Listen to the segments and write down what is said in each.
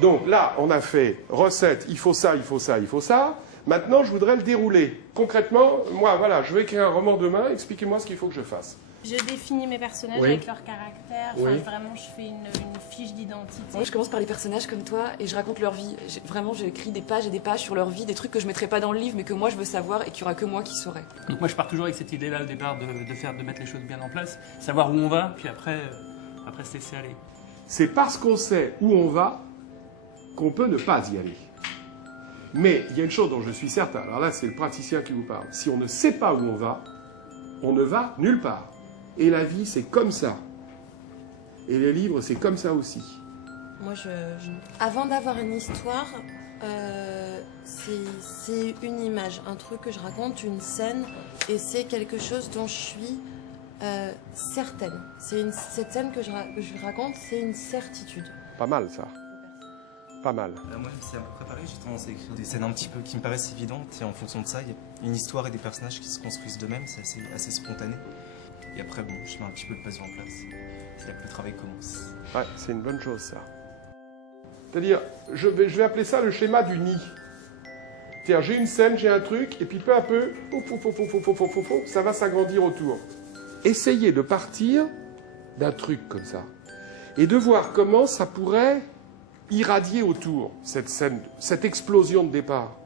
Donc là, on a fait recette, il faut ça, il faut ça, il faut ça. Maintenant, je voudrais le dérouler. Concrètement, moi, voilà, je vais écrire un roman demain, expliquez-moi ce qu'il faut que je fasse. Je définis mes personnages Oui. avec leur caractère, enfin, Oui. vraiment je fais une fiche d'identité. Moi, je commence par les personnages comme toi et je raconte leur vie. Vraiment, j'écris des pages et des pages sur leur vie, des trucs que je mettrai pas dans le livre mais que moi je veux savoir et qu'il y aura que moi qui saurai. Donc moi je pars toujours avec cette idée-là au départ de mettre les choses bien en place, savoir où on va, puis après se laisser aller. C'est parce qu'on sait où on va qu'on peut ne pas y aller. Mais il y a une chose dont je suis certain, alors là c'est le praticien qui vous parle, si on ne sait pas où on ne va nulle part. Et la vie c'est comme ça. Et les livres c'est comme ça aussi. Moi, avant d'avoir une histoire, c'est une image, un truc que je raconte, une scène, et c'est quelque chose dont je suis certaine. Cette scène que je raconte, c'est une certitude. Pas mal ça. Pas mal. Moi, c'est à peu près pareil, j'ai tendance à écrire des scènes un petit peu qui me paraissent évidentes, et en fonction de ça, il y a une histoire et des personnages qui se construisent d'eux-mêmes, c'est assez spontané. Et après, bon, je mets un petit peu le puzzle en place. C'est là que le travail commence. Ouais, c'est une bonne chose ça. C'est-à-dire, je vais appeler ça le schéma du nid. C'est-à-dire, j'ai une scène, j'ai un truc, et puis peu à peu, ça va s'agrandir autour. Essayez de partir d'un truc comme ça, et de voir comment ça pourrait irradier autour, cette scène, cette explosion de départ.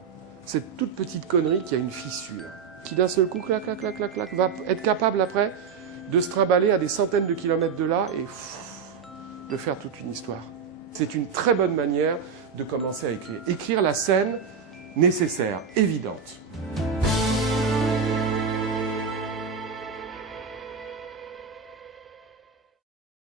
Cette toute petite connerie qui a une fissure, qui d'un seul coup, clac, clac, clac, clac, clac, va être capable après de se trimballer à des centaines de kilomètres de là et de faire toute une histoire. C'est une très bonne manière de commencer à écrire. Écrire la scène nécessaire, évidente.